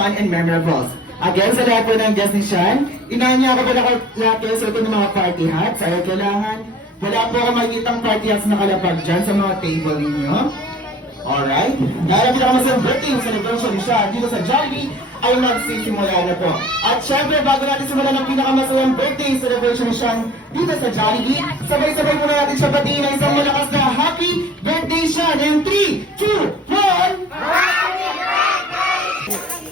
fun and memorables. Again, sa lahat po ng guest ni Sean, inahan niya ako pa lahat kayo sa ito ng mga party hats. Ayaw kailangan, wala po ako makikitang party hats na kalapag dyan sa mga table ninyo. Alright? Dahil ang pinakamasayang birthday celebration ni Sean dito sa Jollibee ay magsisimula na po. At syempre, bago natin simulan ang pinakamasayang birthday celebration ni Sean dito sa Jollibee, sabay-sabay muna natin siya patiin ng isang malakas na happy birthday Sean in 3, 2, 1!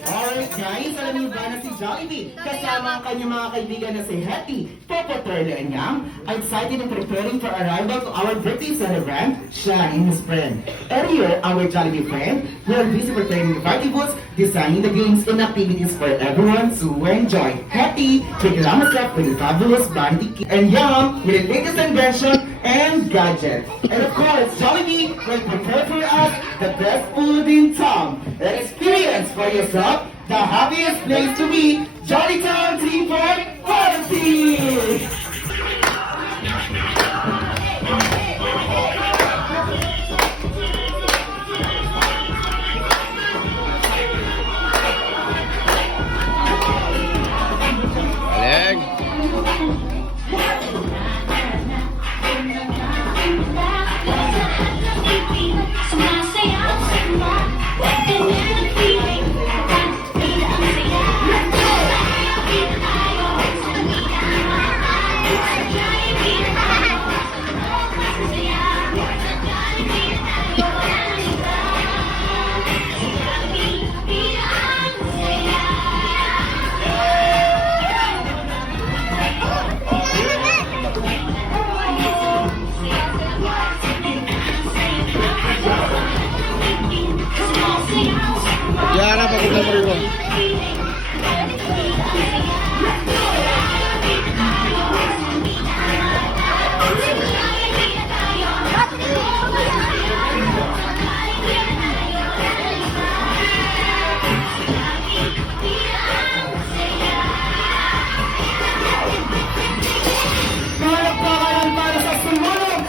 Alright guys, alam niyo ba na si Jollibee kasama ang kanyang mga kaibigan na si Hetty, Popo Turle and Yam are excited and preparing for arrival to our birthday celebrant, Sean and his friend. Earlier, our Jollibee friend were busy preparing the party booths, designing the games and activities for everyone to enjoy. Hetty reklama herself with the fabulous vanity kit and Yam with the latest invention and gadget. And of course, Jollibee will prepare for us the best food in town. And experience for yourself the happiest place to be, Jollytown Theme Park Party! Aleg! Yana, pakita mo rin. Palakpakan para sa sumunod!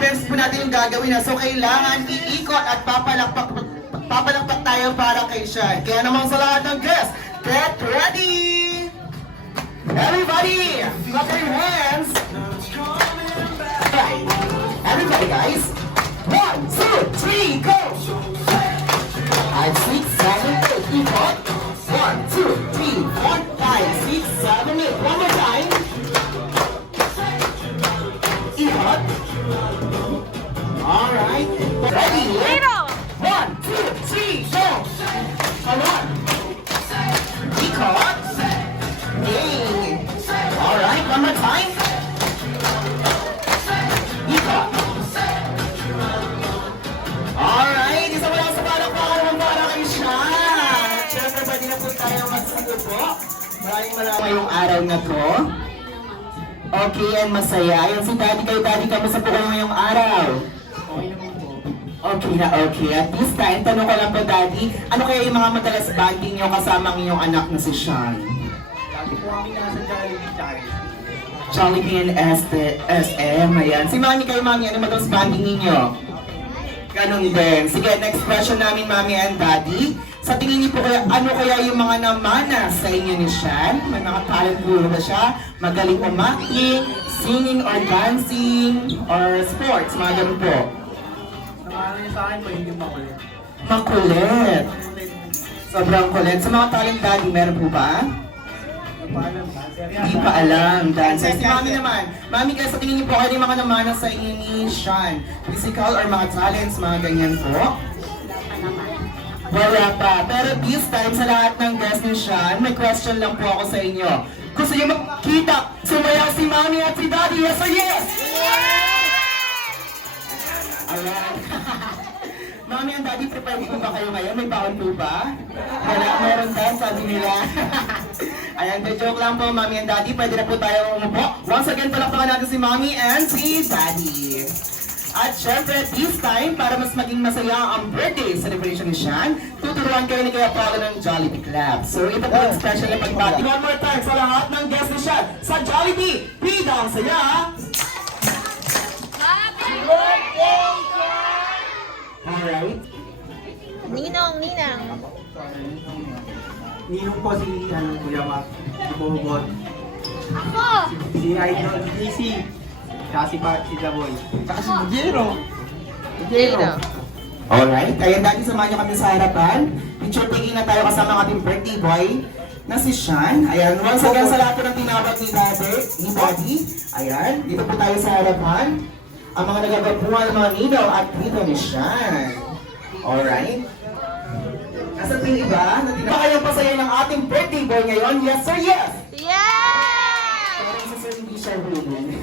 Steps po natin yung gagawin na so kailangan iikot at papalakpak tayo para kay Sean. Kaya naman sa lahat ng guests, get ready! Everybody, clap your hands! Right. Everybody guys, 1, 2, 3, go! 5, 6, 7, 8, ikot! 1, 2, 3, 4, 5, 6, 7, 8, one more time! Ikot! Alright, ready? 1, 2, 3, go! Come on! Ikot! Yay! Alright, one more time! Ikot! Alright, isa mo lang sa palakpakan naman para kay Sean! Siyempre, pwede na po tayo magsigo po. Maraming ngayong araw na to. Okay, and masaya. Ayan si Daddy kayo, Daddy, kamusta po kayo ngayong araw? Okay na okay. At this time, tanong ko lang po, Daddy, ano kaya yung mga madalas banding nyo kasama ng iyong anak na si Sean? Lagi po kami nasa Jollibee tsaka Jollibee and SM, ayan. Si Mami kayo, Mami, ano madalas banding ninyo? Ganon din. Sige, next question namin, Mami and Daddy. Sa tingin niyo po kaya, ano kaya yung mga namana sa inyo ni Sean? May mga talent po ba siya? Magaling umakting, singing or dancing, or sports, mga ganun po. Naman niya sa akin po, hindi makulit. Makulit. Sobrang kulit. Sa mga talent, Daddy, meron po ba? Paalam ba? Hindi pa alam. Dancer. Si Mami naman. Mami, kaya sa tingin niyo po kayo yung mga namana sa inyo ni Sean? Physical or mga talents, mga ganyan po? Wala pa. Pero this time, sa lahat ng guests ni Sean, may question lang po ako sa inyo. Gusto niyo makita, sumayaw si Mami at si Daddy? Yes or yes? Ayan. Mami and Daddy, prepared po ba kayo ngayon? May baon po ba? Wala, meron daw, sabi nila. Ayan, the joke lang po, Mami and Daddy. Pwede na po tayo umupo. Once again, palakpakan natin si Mami and si Daddy. At syempre, this time, para mas maging masaya ang birthday celebration ni Sean, tuturuan kayo ni Kuya Paolo ng Jollibee Club. So, ito po yung special na pagbati. One more time sa lahat ng guests ni Sean sa Jollibee. Pida ang saya! Happy birthday, Alright. Ninong, Ninang. Ninong po si, Kuya Mac. Si Bobot. Ako! Si Idol, Easy. Tsaka si Daboy. Tsaka si Bujero. Alright, kaya dati samahan niyo kami sa harapan. Picture taking na tayo kasama ang ating birthday boy na si Sean. Ayan, once again sa lahat po ng tinawag ni Daddy. Ayan, dito po tayo sa harapan. Ang mga nagagapuan ng mga nino at dito ni Sean. Alright. Nasa yung iba? Ba kayong pasaya ng ating birthday boy ngayon? Yes or yes? Yeah! Parang sa sir hindi siya willing.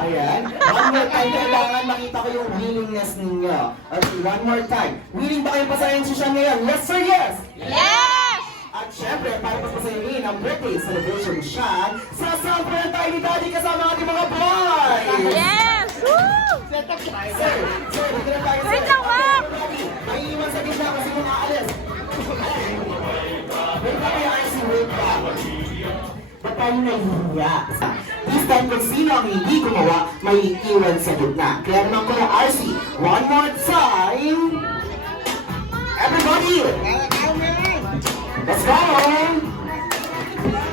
Ayan. One more time, kailangan makita ko yung willingness ninyo. Okay, one more time. Willing ba kayong pasayahin si Sean ngayon? Yes or yes? Yes! At syempre, para pasayahin ang birthday celebration ni Sean, sasampulan tayo ni Daddy kasama ang ating mga boys! Yes! Woo! Sir, dito na tayo, sir. Wait lang, Ma'am! Daddy, may iwan sa gitna kasi kung aalis. Wait pa kaya ay si Wait pa. Ba't tayo nahihiya? This time kung sino ang hindi gumawa, may iwan sa gitna. Kaya naman ko na RC, one more time. Everybody! Let's go!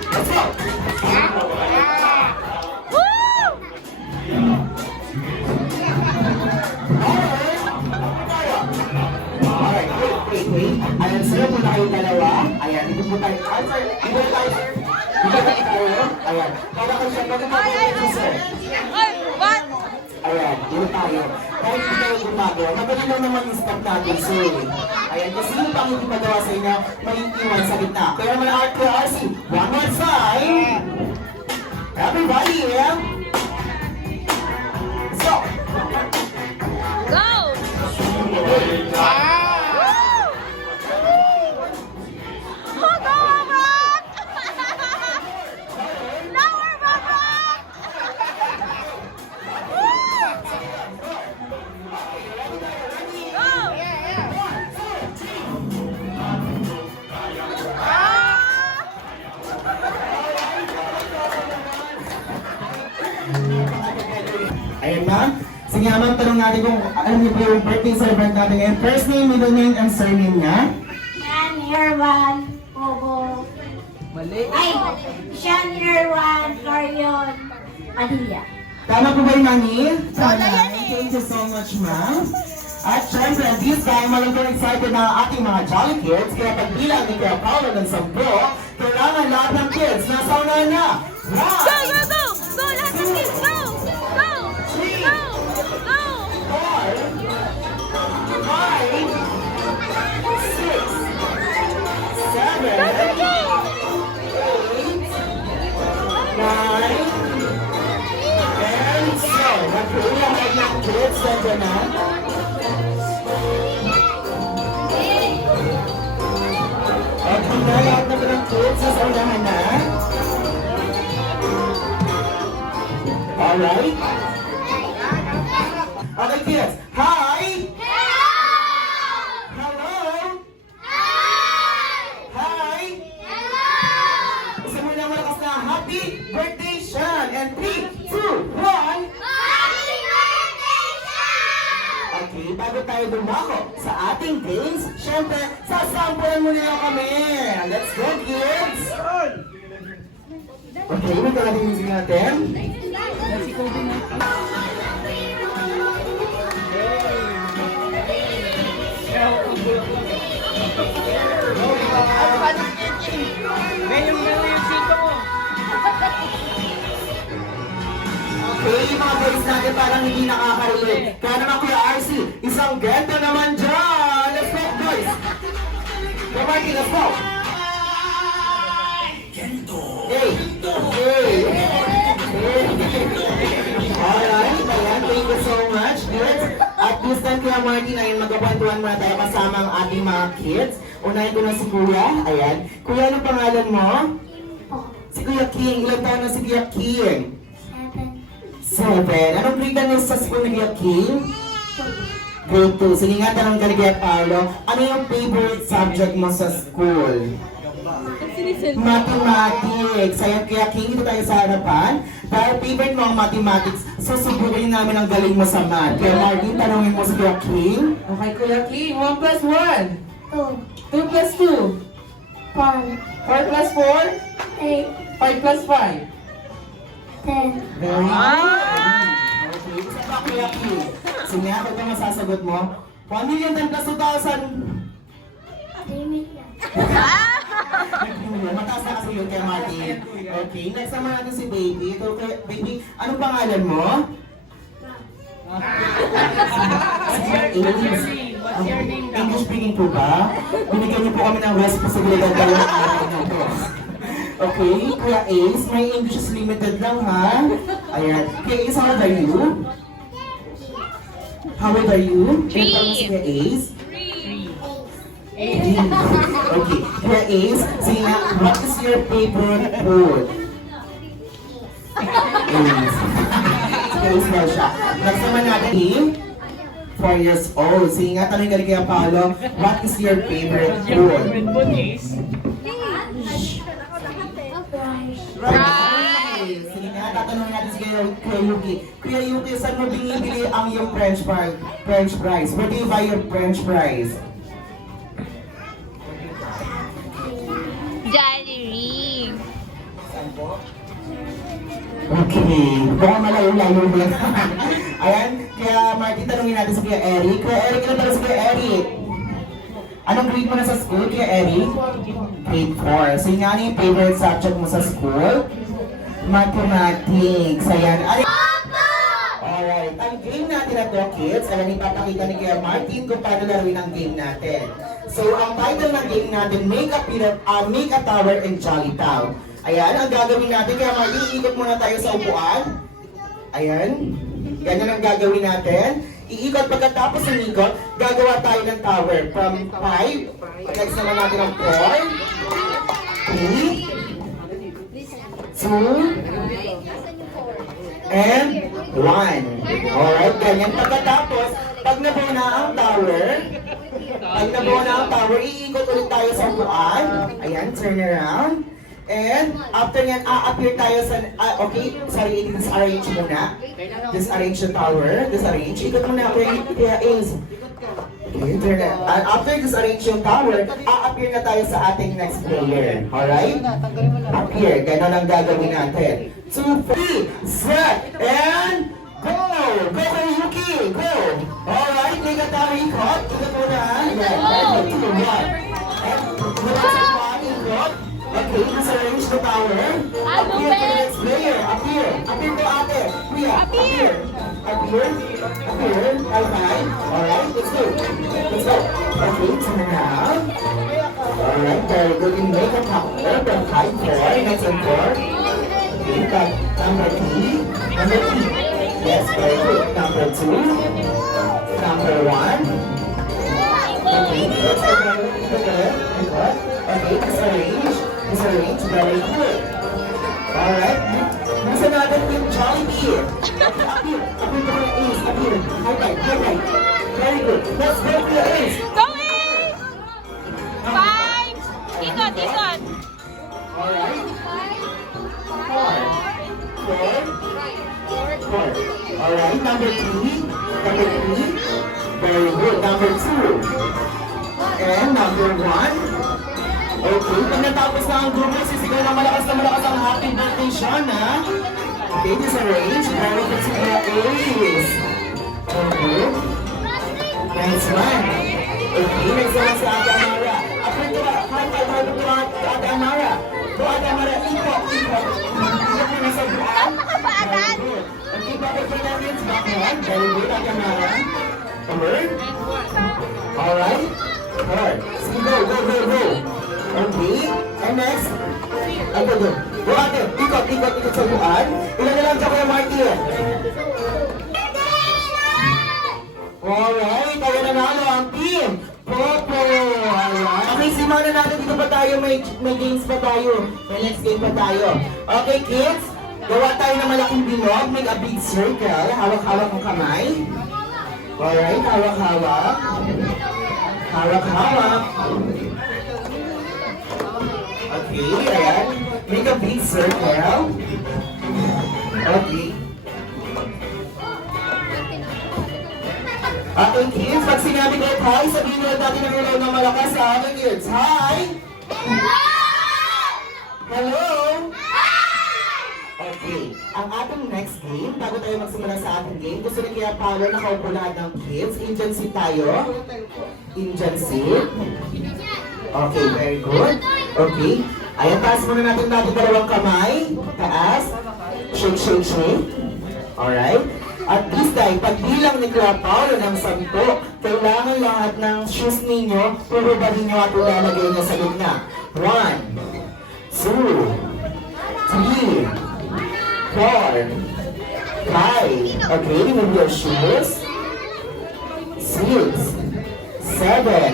Let's go! Woo! Alright, wait. Ayan, sir, muna kayong dalawa. Ayan, dito po tayo. Ay, sir, dito tayo, sir. Dito tayo. Ayan, para kayo siya. Bakit po kayo, sir? Ay, what? Ayan, dito tayo. Kahit hindi tayo gumagawa, madali lang naman yung step natin, sir. Ayan, kasi yung pang hindi magawa sa inyo, may iwan sa gitna. Kaya naman ang RC, one more time. Everybody, yeah? Let's go! Go! Oh, go, Robert! Lower, Robert! Go! Ayun ma'am. Sige ma'am, tanong natin kung alam niyo po yung birthday celebrant natin ngayon. First name, middle name, and surname niya. Sean Irwan, Bobo. Mali. Ay, Sean Irwan, Corion, Padilla. Tama po ba yung mami? Wala yan eh. Thank you so much ma'am. At syempre, at this time, malagyan excited na ang ating mga Jolly Kids. Kaya pagbilang ni Kuya Paolo ng 10, kailangan lahat ng kids nasa unahan na. Go, go, go! Go, lahat ng kids! Go! Go! Go! Go! 4, 5, 6, 7, 8, 9, 10, so, nagpulang ay ng kids na dyan na. At hinayat na ba ng kids sa unahan na? Alright? Okay kids, hi! Hello! Hi! Gusto mo na malakas na happy birthday, Sean! And 3, 2, 1! Okay, bago tayo dumako sa ating games, syempre, sasampulan muna lang kami! Let's go, kids! Okay, ito natin yung music natin. Ngayon yung sito mo. Okay, yung mga boys natin parang hindi nakakarinig. Kaya naman Kuya RC, isang ganda naman dyan! Let's go, boys! Go, Marky, let's go! Hey! Alright, ayan, thank you so much, kids. At this time, Kuya Marky, na yun, magkakwentuhan muna tayo kasama ang ating mga kids. Unahin ko na si Kuya, ayan. Kuya, anong pangalan mo? Si Kuya King, ilang taon na si Kuya King? 7. Anong grade ka na sa school ni Kuya King? Grade 2. Sige nga, tanong ka ni Kuya Paolo, ano yung favorite subject mo sa school? Mathematics. Ayan, Kuya King, dito tayo sa harapan. Dahil favorite mo ang mathematics, susuburin namin ang galing mo sa math. Kaya Marvin, tanongin mo si Kuya King. Okay, Kuya King, 1 plus 1. 2, 2 plus 2. 4, 4 plus 4. 8, 5 plus 5. 10. Very good. Okay, isa pa Kuya Q. Sige, ako ito masasagot mo. 1,010,000 plus 2,000. Limit yan. Mataas na kasi yun kay Martin. Okay, next naman natin si Baby. Ito, Baby, anong pangalan mo? English speaking po ba? Binigyan niyo po kami ng responsibilidad kayo ng araw na ito. Okay, Kuya Ace, may English is limited lang ha. Ayan. Kuya Ace, how old are you? How old are you? Ilan taon na si Kuya Ace? 3. Okay, Kuya Ace, sige nga, what is your favorite food? Ace. Sige, Ace daw siya. Next naman natin, 4 years old. Sige nga, tanong ka rin kay Apollo, what is your favorite food? Right! Sige nga, tatanungin natin si Kuya Yuki. Kuya Yuki, saan mo binibili ang yung French fries? Where do you buy your French fries? Jollibee. Saan po? Okay, baka malayo-layo mo lang. Ayan, kaya Martin, tanungin natin si Kuya Eric. Kuya Eric, ano tawag si Kuya Eric? Anong grade mo na sa school, Kuya Eric? Grade 4. So, yun nga ano yung favorite subject mo sa school? Mathematics. Ayan. Alright. Ang game natin na to, kids, ayan, ipapakita ni Kuya Martin kung paano laruin ang game natin. So, ang title ng game natin, Make a Tower in Jolly Town. Ayan, ang gagawin natin, Kuya Martin, iikot muna tayo sa upuan. Ayan. Ganyan ang gagawin natin. Iikot pagkatapos ng ikot, gagawa tayo ng tower. From 5, next naman natin ang 4, 3, 2, and 1. Alright, ganyan. Pagkatapos, pag nabuo na ang tower, iikot ulit tayo sa upuan. Ayan, turn around. And after yan, a-appear tayo sa, okay, sorry, disarrange muna. Disarrange the tower, disarrange. Ikot muna, Kuya Ace. Okay, turn na. And after disarrange yung tower, a-appear na tayo sa ating next player. Alright? Appear, gano'n ang gagawin natin. 2, 3, set, and go! Go, Kuya Yuki! Go! Alright, make a tower ikot. Ikot muna. Ayan, 2, 1. And mula sa upuan, ikot. Okay, disarrange the tower. Appear to the next player. Appear. Appear to ate. Kuya, appear. Appear. Appear. High five. Alright, let's go. Let's go. Okay, turn around. Alright, very good. You make a tower from 5, 4. Next one, 4. Okay, got number 3. Number 3. Yes, very good. Number 2. Number 1. Okay, let's go. Okay, disarrange. Disarrange, very good. Alright. Nasa natin yung Jollibee. Up here. Up here to my Ace. Up here. High five. High five. Very good. Let's go to your Ace. Go Ace! 5. Ikot, ikot. Alright. 4. Alright. Number 3. Number 3. Very good. Number 2. And number 1. Okay, pag natapos na ang grupo, sisigaw na malakas ang happy birthday Sean, ha? Okay, disarrange. Very good si Kuya Ace. Okay. Nice one. Okay, next naman si Ate Amara. After to, high five to Ate Amara. To Ate Amara, ikot. Ikot mo na sa buwan. Very good. Okay, bakit po natin? Back one. Very good, Ate Amara. Third. Alright. Third. Sige, go. Okay, and next, go. Go ate, ikot sa buwan. Ilan na lang siya Kuya Martin? Alright, kaya nanalo ang team. Popo, alright. Okay, simahan na natin. Dito pa tayo, may games pa tayo. May next game pa tayo. Okay, kids, gawa tayo ng malaking binog. Make a big circle. Hawak-hawak ang kamay. Alright, hawak-hawak. Hawak-hawak. Okay, ayan. Make a big circle. Okay. Okay, kids, pag sinabi ko Hi, sabihin nyo natin ng hello na malakas sa ating kids. Hi! Hello! Okay, ang ating next game, bago tayo magsimula sa ating game, gusto rin kaya Paolo nakaupo lahat ng kids. Indian seat tayo. Indian seat. Okay, very good. Okay. Ayan, taas muna natin dalawang kamay. Taas. Shake, shake, shake. Alright. At this time, pagbilang ni Kuya Paolo ng 10, kailangan lahat ng shoes ninyo, purubahin nyo at ilalagay nyo sa gitna. 1, 2, 3, 4, 5. Okay, remove your shoes. 6, 7,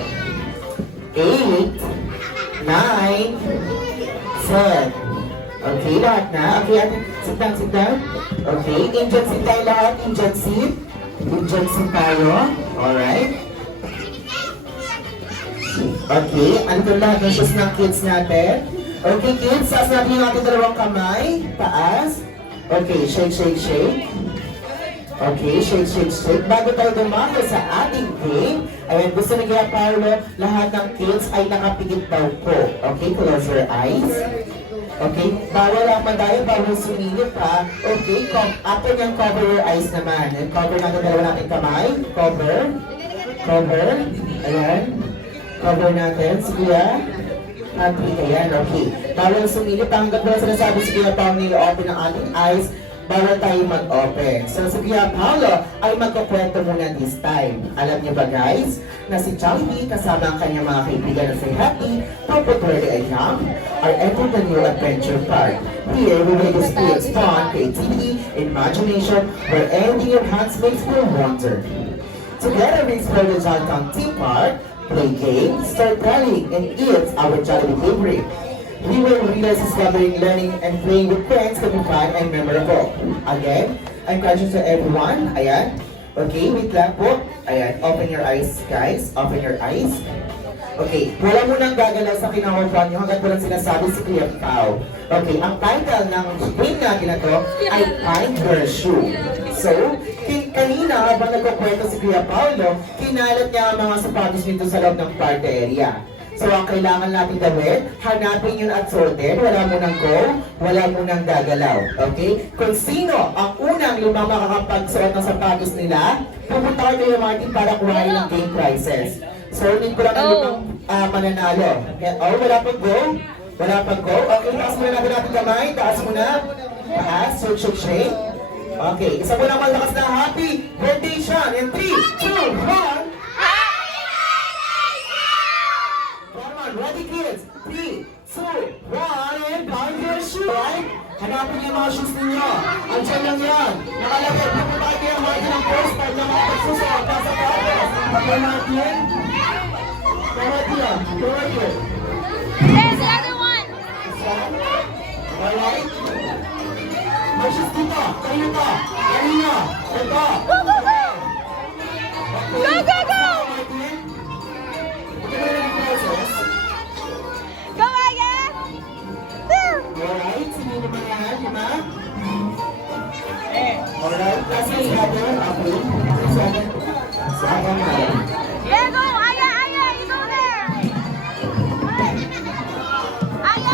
8, 9, 10. Okay, lahat na. Okay, ate, sit down, sit down. Okay, Indian seat tayo lahat. Indian seat. Indian seat tayo. Alright. Okay, ano lahat ng shoes ng kids natin? Okay, kids, taas natin yung ating dalawang kamay. Taas. Okay, shake, shake, shake. Okay, shake, shake, shake. Bago tayo dumako sa ating game, ayan, gusto ni Kuya Paolo, lahat ng kids ay nakapikit daw po. Okay, close your eyes. Okay, bawal ang madayo, bawal sumilip ha. Okay, after niyang cover your eyes naman. And cover natin dalawa natin kamay. Cover. Cover. Ayan. Cover natin. Sige ha. Country, ayan, okay. Bawal sumilip. Hanggang wala sinasabi si Kuya Paolo open ang ating eyes. Bawal tayo mag-open. So si Kuya Paolo ay magkukwento muna this time. Alam niyo ba guys, na si Jollibee kasama ang kanyang mga kaibigan na si Happy, Papa Twirly and Young are entering the new adventure park. Here we will experience fun, creativity, imagination, where anything your hands makes will wonder. Together we explore the Jollitown theme park, play games, storytelling, and eat our Jollibee favorite. We will realize discovering, learning, and playing with friends can be fun and memorable. Again, encouragement to everyone. Ayan. Okay, wait lang po. Ayan, open your eyes, guys. Open your eyes. Okay, wala mo nang gagalaw sa kinakuha nyo hanggat walang sinasabi si Kuya Pao. Okay, ang title ng game natin na to ay Find Your Shoe. So, kanina habang nagkukwento si Kuya Paolo, kinalat niya ang mga sapatos nito sa loob ng park area. So, ang kailangan natin gawin, hanapin yun at sorted. Wala mo nang go, wala mo nang gagalaw. Okay? Kung sino ang unang limang makakapagsuot ng sapatos nila, pupunta kayo kay Martin para kuhain ng game prizes. So, need ko lang ang limang mananalo. Okay? Oh, wala pag go? Wala pag go? Okay, taas muna natin kamay. Taas muna. Taas. Shake, shake, shake. Okay, isa mo lang malakas na happy birthday siya. In 3, 2, 1. Ready kids? 3, 2, 1, and find your shoe, right? Hanapin niyo yung mga shoes ninyo. Andiyan lang yan. Nakalagay, pupunta kayo ang Martin ng postcard na mga pagsusuot. Nasa patos. Okay, Martin? Martin. Martin. There's the other one. Alright? May shoes dito. Kanino to? Kanino? Ito. Go, go, go! Go, go, go! Martin? Okay, ready process? Go, Aya! There! Alright, sino naman yan, di ba? Alright, kasi seven, okay. Seven, seven, Yeah, go, Aya, Aya! You go there! Aya! Punta ka dun, Aya!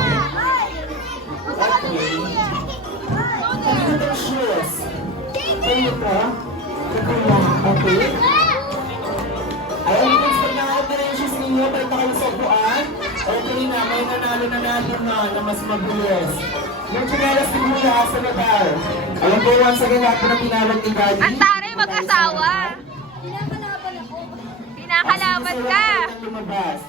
Go there! Kanino itong shoes? Kanino ito? Ito lang, okay. Ayan, gusto na natin yung shoes ninyo, balik na kayo sa upuan. Okay na, may nanalo na mas mabilis. Yung chinelas ni Kuya sa natal. Alam ko, once again, lahat na pinalot ni Daddy. Ang taray mag-asawa! Pinakalaban ka! Lumabas.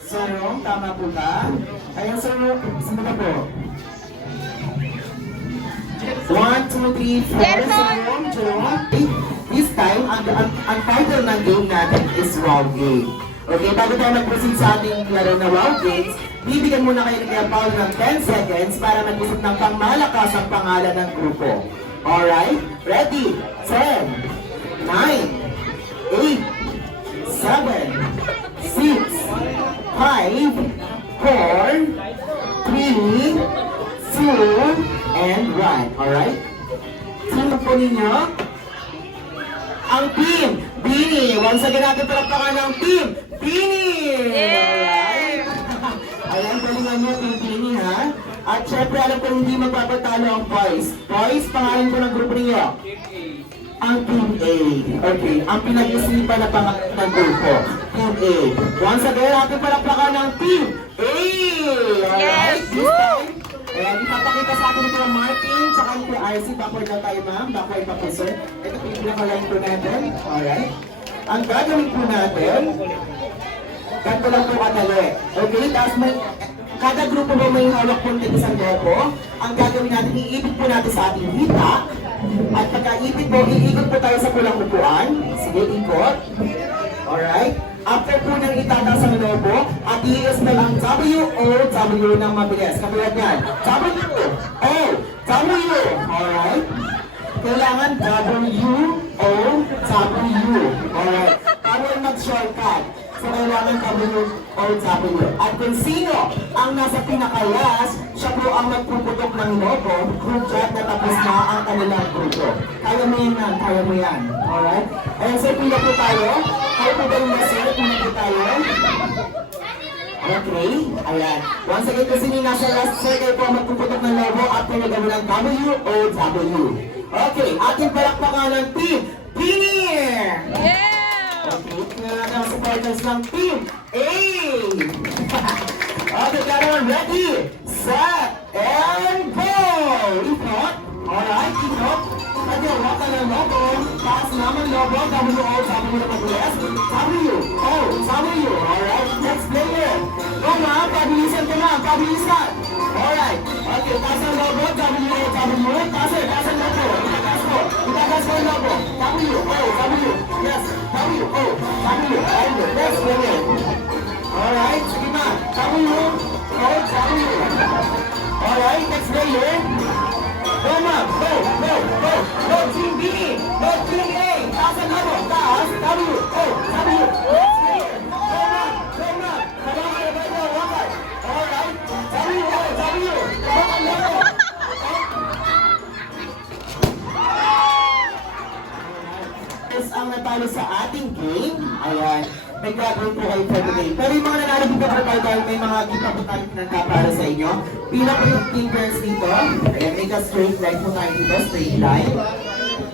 Sir Rom, tama po ba? Ayan, Sir Rom, sino ka po? 1, 2, 3, 4, Sir Rom, Jerome. This time, ang title ng game natin is Wow Game. Okay, bago tayo mag-proceed sa ating laro na Wow Games, bibigyan muna kayo ni Kuya Paolo ng 10 seconds para mag-isip ng pangmalakas ang pangalan ng grupo. Alright? Ready? 10, 9, 8, 7, 6, 5, 4, 3, 2, and 1. Alright? Sino po ninyo? ang team Bini. Once again natin palakpakan ng team Bini. Alright. Ayan, galingan mo, team Bini, ha? At syempre, alam ko hindi magpapatalo ang boys. Boys, pangalan ko ng grupo niyo. Ang Team A. Okay, ang pinag-isipan na pangalan ng grupo. Team A. Once again, natin palakpakan ng Team A. Alright, Yes! this time, ayan, ipapakita sa atin ito ng Martin, tsaka ni RC. Backward na tayo, ma'am. Backward pa po, sir. Ito po yung pinaka-line po natin. Alright. Ang gagawin po natin, ganito lang po kadali. Okay, tapos may, kada grupo mo may hawak po ng isang logo. Ang gagawin natin, iipit po natin sa ating hita. At pagka-ipit po, iikot po tayo sa pulang upuan. Sige, ikot. Alright. After po nang itataas ang logo, at i-is na lang W-O-W ng mabilis. Katulad yan. W-O-W. Alright. Kailangan W-O-W. Alright. Bawal mag-shortcut. So, kailangan W-O-W. At kung sino ang nasa pinakalas, siya po ang magpuputok ng logo, group chat na tapos na ang kanilang grupo. Kaya mo yan, ma'am. Kaya mo yan. Alright? Ayan, sir, pila po tayo. Kaya po ba yung sir? Pila po tayo. Okay, ayan. Once again, kasi yung nasa last sir, kayo po ang magpuputok ng logo at pinagawa ng W-O-W. Okay, ating palakpakan ng team Pinier! Yeah! Okay, tingnan natin ang supporters ng Team A! Okay, karoon, ready, set, and go! Ikot, alright, ikot. Pag-iwakan ng logo, taas naman logo, W-O, sabi mo na mag-yes, W-O-W, alright, next player. Go ma'am, pabilisan ka ma'am, pabilisan. Alright, okay, taas ang logo, W-O-W, taas ang logo, itagas mo yung logo, W-O-W, yes, W-O-W, and next player. Alright, sige na, W-O-W. Alright, next player. Go ma'am, go, Team B, go Team A, taas ang logo, taas, W-O-W, next player. Go ma'am, walker. Alright, W-O-W, go ang logo. Is ang natalo sa ating game. Ayan. May gagawin po kayo for today. Pero yung mga nanalo dito for tayo, may mga kita po tayo pinanda para sa inyo. Pila po yung team girls dito. Ayan, make a straight line po tayo dito. Straight line.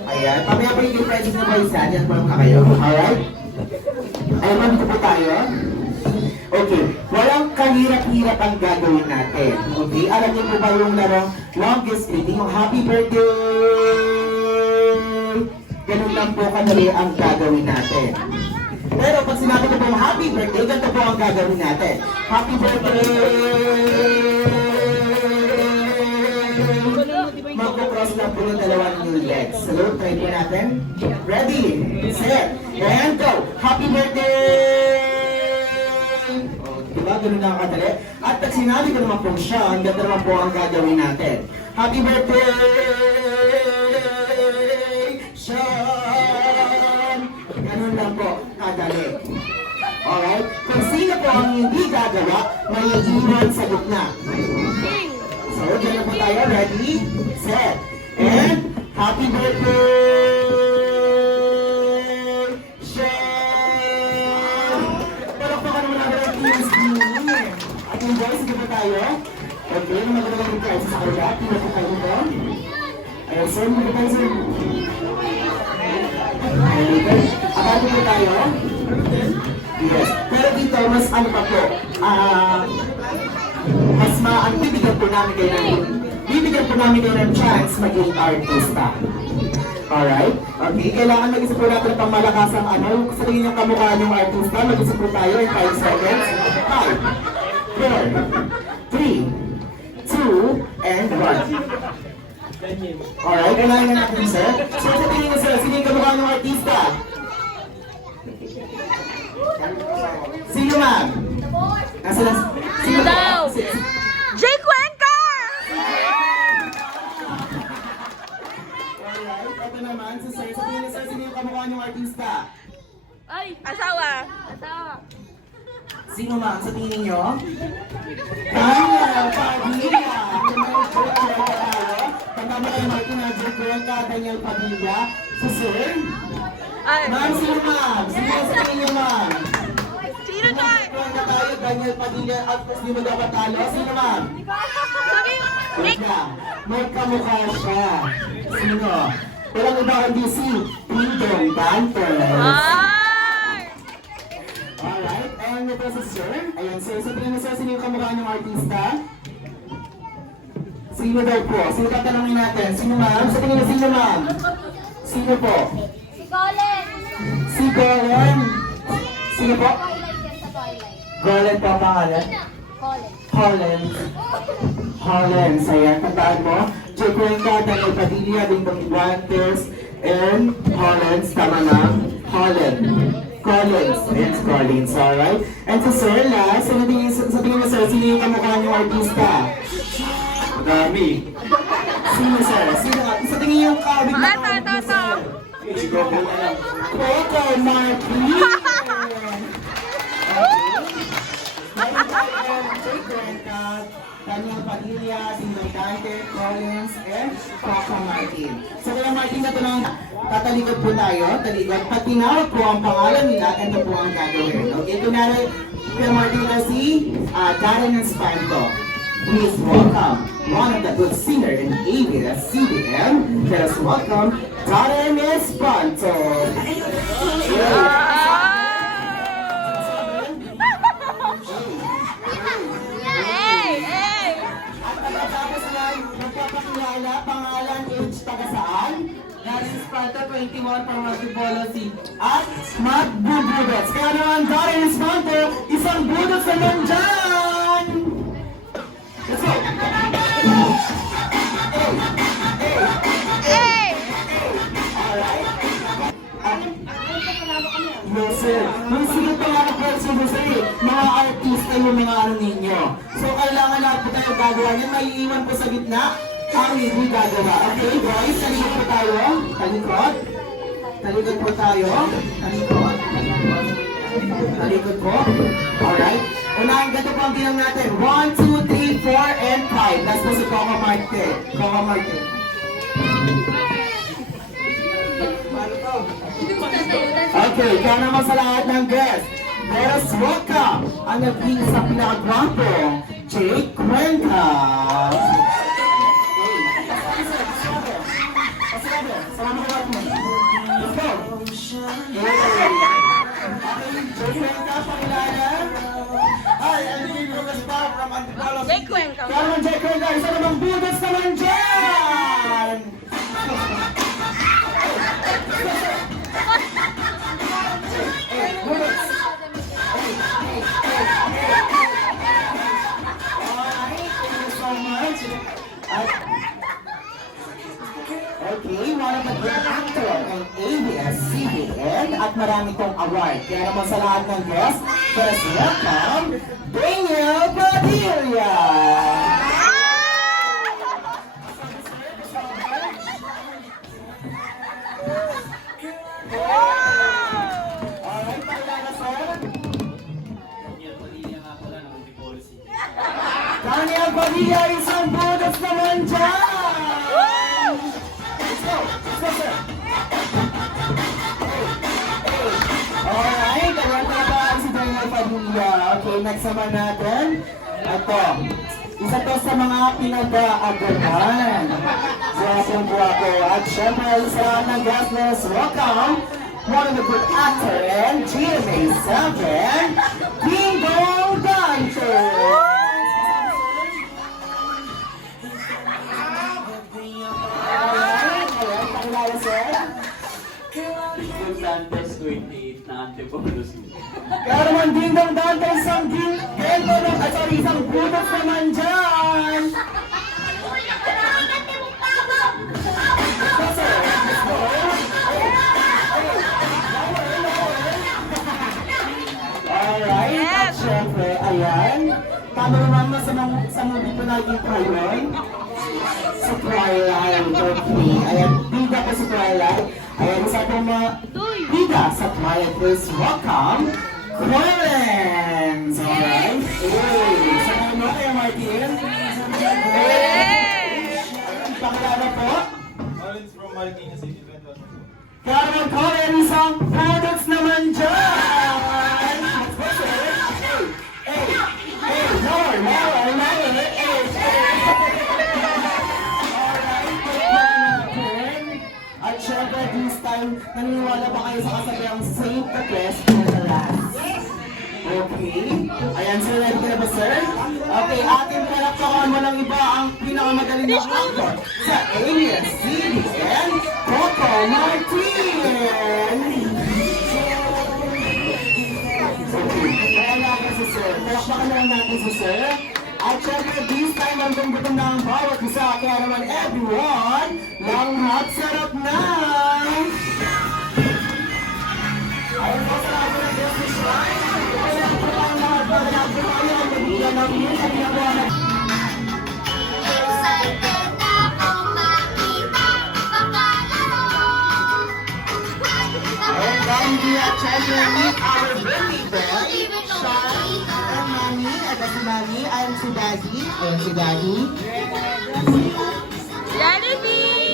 Ayan. Pamaya po yung presence na boys. Yan po na kayo. Alright? Ayan, ma'am, dito po tayo. Okay. Walang kahirap-hirap ang gagawin natin. Okay? Alam niyo po ba yung larong longest greeting? Yung happy birthday! Ganun lang po kadali ang gagawin natin. Pero pag sinabi ko po happy birthday, ganito po ang gagawin natin. Happy birthday! Magpo-cross lang po ng dalawang new legs. So, try po natin. Ready, set, and go! Happy birthday! Diba? Ganun lang kadali. At pag sinabi ko naman po siya, ganito naman po ang gagawin natin. Happy birthday! Ganun lang po, kadali. Alright? Kung sino po ang hindi gagawa, may iiwan sa gitna. So, dyan na po tayo. Ready, set, and happy birthday! Share! Palakpakan naman natin ang teams Bini. At yung boys, dito po tayo. Okay, magandang rin tayo sa kanya. Pila po kayo ito. Ayan, sir, dito tayo, sir. Akala po tayo? Yes. Pero dito, mas ano pa po, mas bibigyan po namin kayo ng chance maging artista. Alright? Okay, kailangan mag-isip po natin pang malakas ang ano, sa tingin yung kamukha ng artista, mag-isip po tayo in 5 seconds. 5, 4, 3, 2, and 1. Alright, kailangan na natin, sir. So, sa tingin mo, sir, sino yung kamukha ng artista? Sino, ma'am? Nasa lang? Sino Daw. Jay Cuenca! Alright, ito naman, si sir. Sa tingin mo, sir, sino yung kamukha ng artista? Ay, asawa. Sino, ma'am? Sa tingin ninyo? Daniel Padilla! Tanda mo kayo, Martin, na Jay Cuenca, Daniel Padilla. Si sir? Ay. Ma'am, sino ma'am? Sino sa tingin niyo, ma'am? Sino dyan? Kung na tayo, Daniel Padilla at hindi mo dapat talo. Sino ma'am? Sabi, Nick. Teka, may kamukha siya. Sino? Walang iba kundi si Pindong Dantes. Ay! Alright, and ito si Sir. Ayan, sir. Sa tingin mo, sir, sino yung kamukha ng artista? Sino daw po? Sino tatanungin natin? Sino ma'am? Sa tingin mo, sino ma'am? Sino po? Si Colin. Si Golen. Sino po? Twilight yan sa Twilight. Golen po ang pangalan? Colin. Holland. Holland. Ayan, tandaan mo. Jay Cuenca, Daniel Padilla, Dingdong Guantes, and Holland. Tama na? Holland. Collins. Ayan, si Collins. Alright. And sa Sir last, sa tingin mo, sir, sino yung kamukha niyong artista? Madami. Sino, sir? Sino? Sa tingin yung kabig na Ito. Coco Martin. Jay Cuenca, Daniel Padilla, Dingdong Dante, Collins, and Coco Martin. So kaya Martin, na ito lang, tatalikod po tayo, talikod. Pag tinawag po ang pangalan nila, ito po ang gagawin. Okay, kunwari, kaya Martin na si Darren Espanto. Please welcome one of the good singer in ABS-CBN. Let us welcome Darren Espanto. Hey! Hey! At pagkatapos lang, magpapakilala, pangalan, age, taga saan? Darren Espanto, 21, from Antipolo City. At magbubudots. Kaya naman, Darren Espanto, isang budots naman dyan! Let's go! Hey! Yes, sir. Yung sige pa nga ng person, sir, mga artista yung mga ano ninyo. So, kailangan lahat po tayo gagawa yan. May iiwan po sa gitna. Ang hindi gagawa. Okay, boys? Talikod po tayo. Talikod. Talikod po tayo. Talikod. Talikod po. Alright. Unahin, ganito po ang bilang natin. 1, 2, 3, 4, and 5. Last po si Coco Martin. Coco Martin. Okay, kaya naman sa lahat ng guests, let us welcome ang naging sa pinakagwapo, Jay Cuenca. Salamat ka mo. Let's go. Okay, Jay Cuenca, pakilala. Hi, I'm Jay Cuenca from Antipolo. Jay Cuenca. Kaya naman Jay Cuenca, isa namang budots naman dyan! Okay, one of the great actor ng ABS-CBN at marami kong award. Kaya naman sa lahat ng guests, let's welcome Daniel Padilla! Alright, pakilala sir. Daniel Padilla, isang budas naman dyan! Let's go! Let's go, sir! Alright, ayan na ba si Daniel Padilla? Okay, next naman natin. Ito, isa to sa mga pinag-aagahan. Guwapong-guwapo. At syempre, sa lahat ng guests, let's welcome one of the good actor and GMA7, Dingdong Dantes! Pakilala, sir. Yung Dantes 28 na Antipolo City. Kaya naman Dingdong Dantes ang isang budots naman dyan! Alright, at syempre, ayan. Tama naman sa movie ko naging ngayon. Sa Twilight, okay. Ayan, bida ko sa Twilight. Ayan, isa pong mga bida sa Twilight. Please welcome, Collins! Alright? Hey! Sa mga mo kayo, Martin? Hey! Pakilala po? Collins from Marikina City, Benton. Kaya naman Colin, isang products naman dyan! Let's go, sir! Hey, more! At syempre, this time, naniniwala ba kayo sa kasabihang save the best for the last? Okay. Ayan, sir, ready ka na ba, sir? Okay, ating palakpakan mo ng iba ang pinakamagaling na actor sa ABS-CBN, Coco Martin! Okay, kaya natin si sir. Palakpakan na lang natin si sir. At syempre, this time, ang gutom na ang bawat isa. Kaya naman, everyone, langhap sarap na! Ayun po sa akin ang business line. Kaya po tayo lahat na nagagawa tayo ang magbigyan ng music na buwan. Excited ako makita pagkalaro. And then we are trying meet our birthday boy, Sean and Mommy. Ito si Mommy, ayan si Daddy. Ayan si Daddy. Jollibee!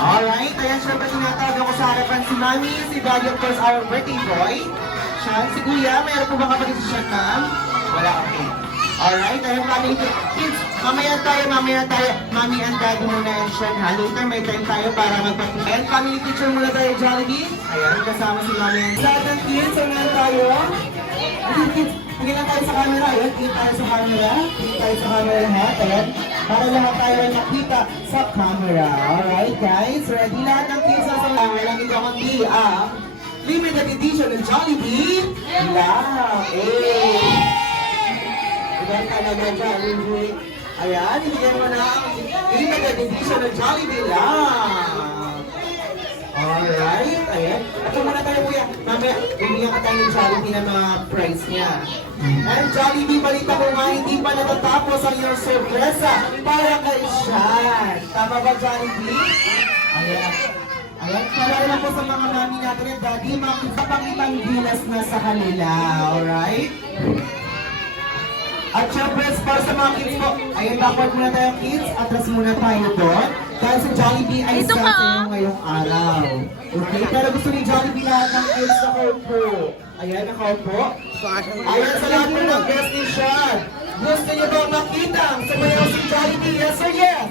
Alright, ayan syempre tinatawag ako sa harapan si Mommy, si Daddy, of course, our birthday boy. Sean, si Kuya, mayroon po ba kapatid si Sean, ma'am? Wala, okay. Alright, ayun family kids, mamaya tayo, Mommy and Daddy muna and Sean, ha? Later may time tayo para magpapagyan. Family picture muna tayo, Jollibee. Ayan, kasama si Mommy and Daddy. Lahat kids, saan tayo? Okay, kids, tingin lang tayo sa camera. Ayan, tingin tayo sa camera. Tingin tayo sa camera lahat. Ayan, para lahat tayo ay nakita sa camera. Alright, guys, ready lahat ng kids sa walang ito kundi ang limited edition ng Jollibee. Lang! Ilan talaga Jollibee. Ayan, ibigyan mo na ang limited edition ng Jollibee lang. Alright, ayan. At muna tayo kuya. Mamaya, bibigyan ka tayo ng Jollibee ng mga price niya. And Jollibee, balita ko nga, hindi pa natatapos ang iyong sorpresa para kay Sean. Tama ba, Jollibee? Ayan. Ayan, para lang po sa mga mami natin at daddy, makikapangitang gilas na sa kanila. Alright? At syempre, para sa mga kids po, ayun, backward muna tayo kids, atras muna tayo doon. Dahil sa Jollibee ay Dito isa ka. sa inyo ngayong araw. Okay, pero gusto ni Jollibee lahat ng kids na kaupo. Ayan, nakaupo. Ayan, sa lahat po ng guest ni Sean. Gusto niyo ba makita ang sumayaw si Jollibee? Yes or yes?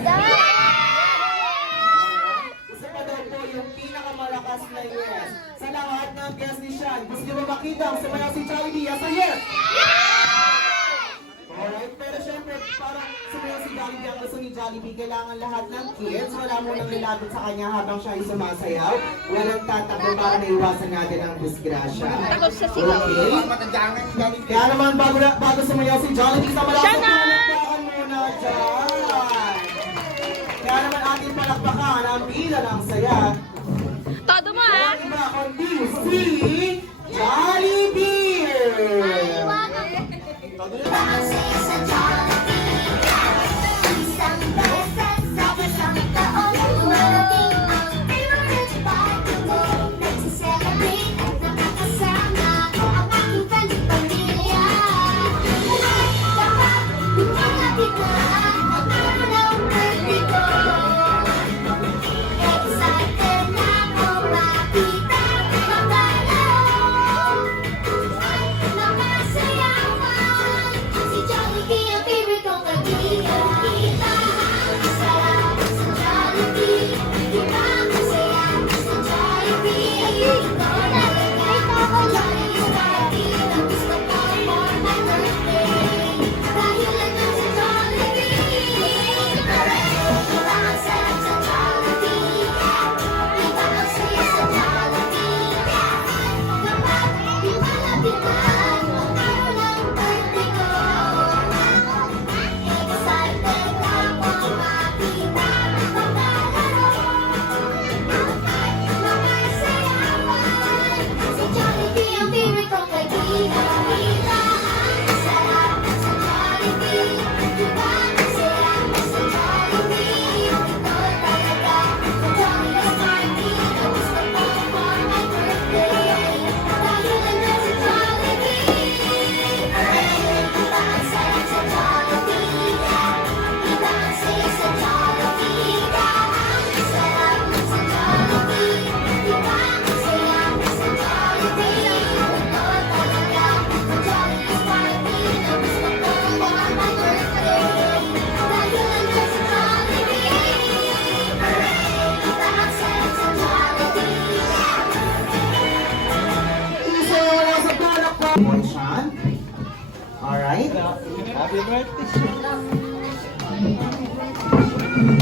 Isa pa daw po yung pinakamalakas na yes. Sa lahat ng guest ni Sean, gusto niyo ba makita ang sumayaw si Jollibee? Yes or yes? Alright, pero syempre, parang sumayaw si Jollibee, ang gusto ni Jollibee, kailangan lahat ng kids, wala mo nang lalapit sa kanya habang siya ay sumasayaw, walang tatakbo para naiwasan natin ang disgrasya. Okay? Kaya naman, bago sumayaw si Jollibee, sa malakas Siya na! palakpakan muna dyan. Kaya naman ating palakpakan, ang bila ng saya. Todo mo, ha? Walang iba kundi si Jollibee! Kasi sa Jollibee, isang beses sa isang taon, dumarating ang favorite party mo. Nagsi-celebrate at nakakasama ang aking friends at pamilya. Dapat pinangapit na ang araw ng birthday ko. Excited na ako makita magalaro. Nakasayawan si Jollibee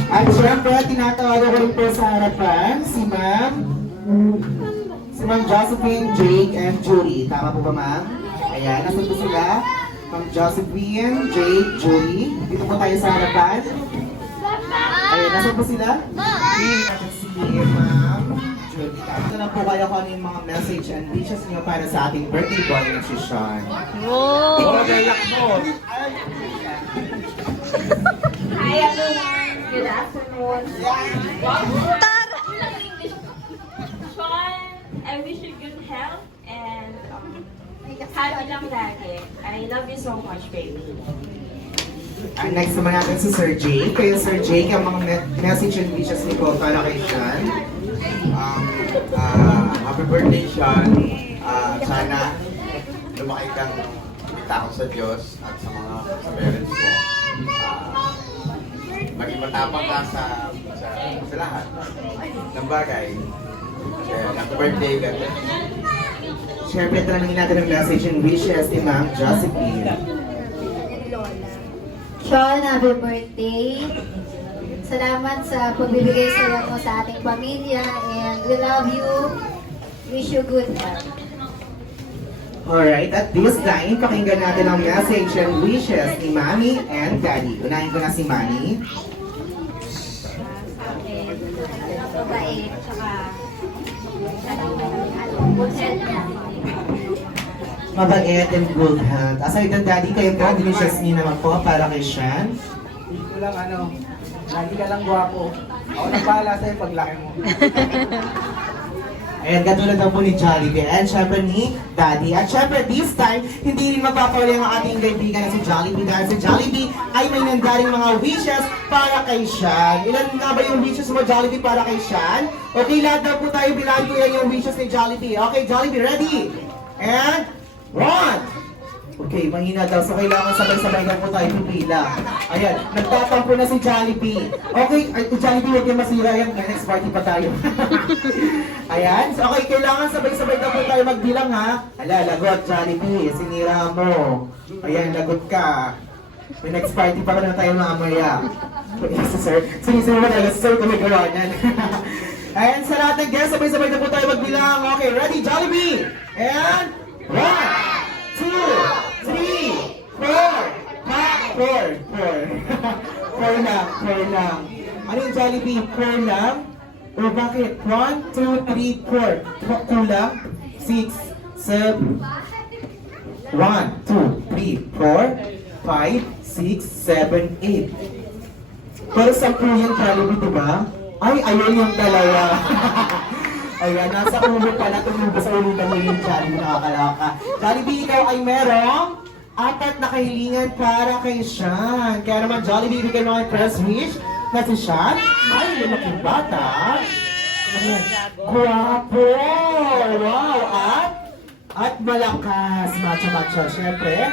At syempre, tinatawagan ko rin po sa harapan si Ma'am Josephine, Jake, and Julie. Tama po ba, Ma'am? Ayan, nasan po sila? Ma'am Josephine, Jake, Julie. Dito po tayo sa harapan. Ayan, nasan po sila? Si Ma'am Julie. Ito na po kayo kung ano yung mga message and wishes niyo para sa ating birthday boy na si Sean. Wow! Hi everyone. Good afternoon. Sean, I wish you good health and happy lang lagi. I love you so much, baby. Next naman natin si Sir Jake. Kayo Sir Jake, ang mga message and wishes niyo po para kay Sean. Happy birthday, Sean. Sana lumaki kang tao sa Diyos at sa mga sa parents mo. Maging matapang ka sa lahat ng bagay. Happy birthday, God bless you. Siyempre, tanongin natin ang message and wishes ni Ma'am Josephine. Sean, happy birthday. Salamat sa pagbibigay saya mo sa ating pamilya and we love you. Wish you good health. Alright, at this time, pakinggan natin ang message and wishes ni Mami and Daddy. Unahin ko na si Mami. Mabait, tsaka good health niya. Mabait and good health. Aside ng Daddy, kayo po, wishes niyo naman po para kay Sean. Hindi ko lang lagi ka lang gwapo. Ako na bahala sa'yo paglaki mo. Ayan, katulad lang po ni Jollibee. And syempre ni Daddy. At syempre, this time, hindi rin magpapawala ang ating kaibigan na si Jollibee. Dahil si Jollibee ay may nandaring mga wishes para kay Sean. Ilan nga ba yung wishes mo, Jollibee, para kay Sean? Okay, lahat daw po tayo bilang ko yan yung wishes ni Jollibee. Okay, Jollibee, ready? And, 1! Okay, mahina daw. So, kailangan sabay-sabay lang po tayo pipila. Ayan, nagtatampo na si Jollibee. Okay, Jollibee, huwag yung masira yan. Next party pa tayo. Ayan, so okay, kailangan sabay-sabay na po tayo magbilang ha. Hala, lagot, Jollibee. Sinira mo. Ayan, lagot ka. May next party pa na tayo mamaya. Si Sir, sinisira mo talaga si Sir kung may gawa niyan. Ayan, sa lahat ng guests, sabay-sabay na po tayo magbilang. Okay, ready, Jollibee? And, 1, 2, 3, 4, 4 lang. Ano yung Jollibee? 4 lang? O bakit? 1, 2, 3, 4. Kulang? 6, 7. 1, 2, 3, 4, 5, 6, 7, 8. Pero 10 yung Jollibee, diba? Ay, ayun yung dalawa. Ayan, nasa ulo pala, tumubo sa ulo naman yung Jollibee, nakakalaka. Jollibee, ikaw ay merong 4 na kahilingan para kay Sean. Kaya naman, Jollibee, bigyan mo ang press wish na si Sean ay lumaking bata. Ayan, guwapo! Wow! At malakas, macho-macho. Siyempre,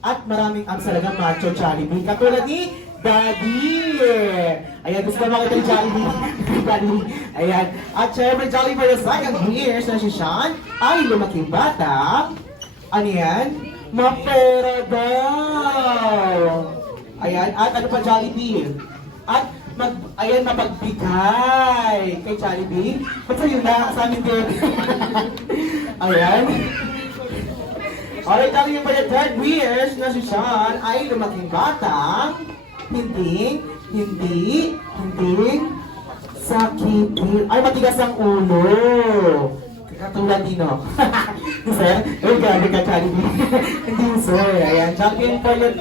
at maraming abs talagang macho, Jollibee. Katulad ni Daddy! Ayan, gusto ko makita ni Jollibee. Daddy. Ayan. At syempre, Jollibee for the second years na si Sean ay lumaking bata. Ano yan? Mapera daw! Ayan. At ano pa, Jollibee? At ayan, mapagbigay kay Jollibee. Ba't sa'yo na? Sa amin din. Ayan. Alright, Jollibee for the third years na si Sean ay lumaking bata. Hindi sakitin. Ay, matigas ang ulo. Katulad din, no? Sir, grabe ka, Jollibee. Hindi, sir. Ayan, Jollibee for the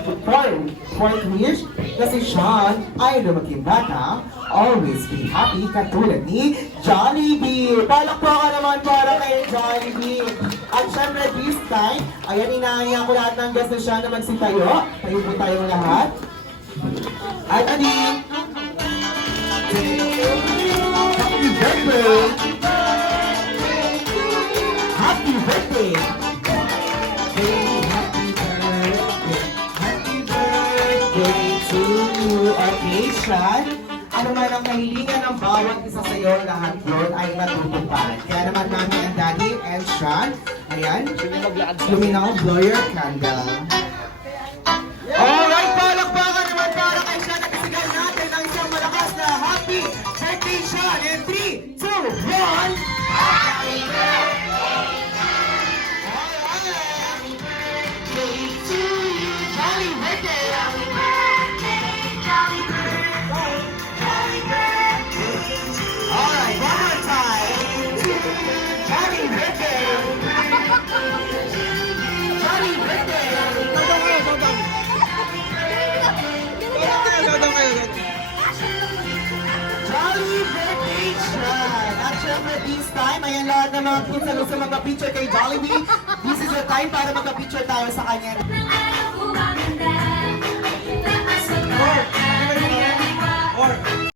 fourth wish na si Sean ay lumaking bata. Always be happy, katulad ni Jollibee. Palakpakan naman para kay Jollibee. At syempre, this time, ayan, inaayaan ko lahat ng guests na siya na magsitayo. Tayo po tayong lahat. At Adi! Happy birthday! Happy birthday! Happy birthday to you! Okay, Sean? Ano man ang kahilingan ng bawat isa sa iyo, lahat yun ay matutupad. Kaya naman Mami and Daddy and Sean, ayan, luminaw, blow your candle. Oh! on! Jolly birthday! Alright, one more time. Jolly birthday! Jolly birthday! Jolly birthday, Sean! At syempre this time, ayan lahat ng mga kids na gusto magpa-picture kay Jollibee. This is your time para magpa-picture tayo sa kanya.